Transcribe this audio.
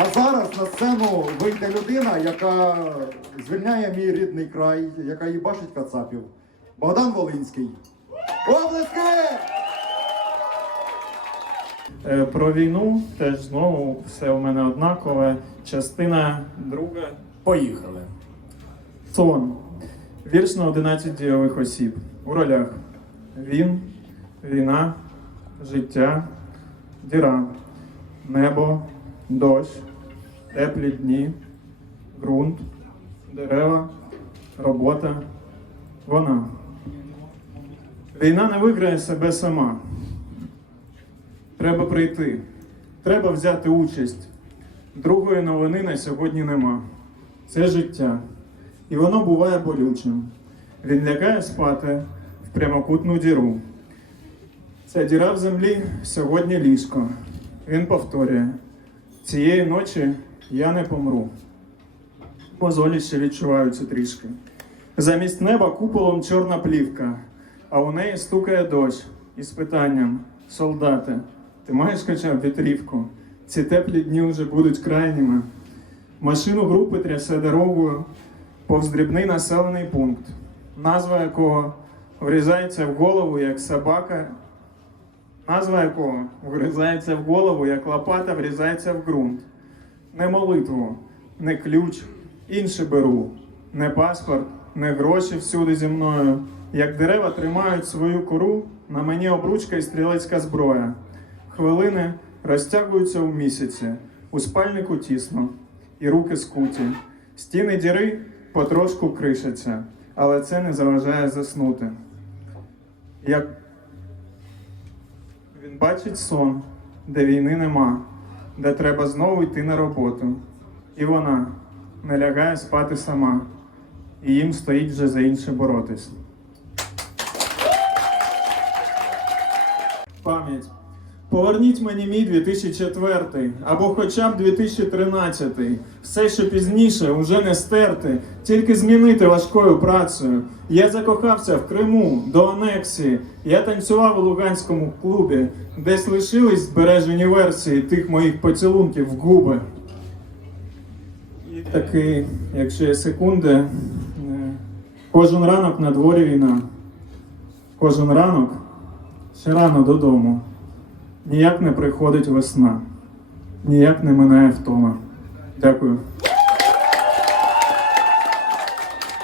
А зараз на сцену вийде людина, яка звільняє мій рідний край, яка їбашить кацапів. Богдан Волинський. Облески! Е, Про війну теж знову все у мене однакове. Частина друга. Поїхали. Сон. Вірш на 11 дійових осіб. У ролях він, війна, життя, діра, небо, дощ, теплі дні, ґрунт, дерева, робота, вона. Війна не виграє себе сама. Треба прийти. Треба взяти участь. Другої новини на сьогодні нема. Це життя. І воно буває болючим. Він лягає спати в прямокутну діру. Ця діра в землі сьогодні ліжко. Він повторює: цієї ночі я не помру. Мозолі ще відчуваються трішки. Замість неба куполом чорна плівка, а у неї стукає дощ із питанням: солдати, ти маєш хоча вітрівку? Ці теплі дні вже будуть крайніми. Машину групи трясе дорогою повз дрібний населений пункт, назва якого врізається в голову як собака, назва якого врізається в голову, як лопата врізається в ґрунт. Не молитву, не ключ, інше беру, не паспорт, не гроші всюди зі мною. Як дерева тримають свою кору, на мені обручка і стрілецька зброя. Хвилини розтягуються у місяці, у спальнику тісно, і руки скуті. Стіни діри потрошку кришаться, але це не заважає заснути. Як він бачить сон, де війни нема, де треба знову йти на роботу. І вона не лягає спати сама, і їм стоїть вже за інше боротись. Пам'ять. Поверніть мені мій 2004 або хоча б 2013. Все, що пізніше, уже не стерти, тільки змінити важкою працею. Я закохався в Криму до анексії. Я танцював у Луганському клубі, десь лишились збережені версії тих моїх поцілунків в губи. І такий, якщо є секунди, е, кожен ранок на дворі війна. Кожен ранок ще рано додому. Ніяк не приходить весна, ніяк не минає втома. Дякую.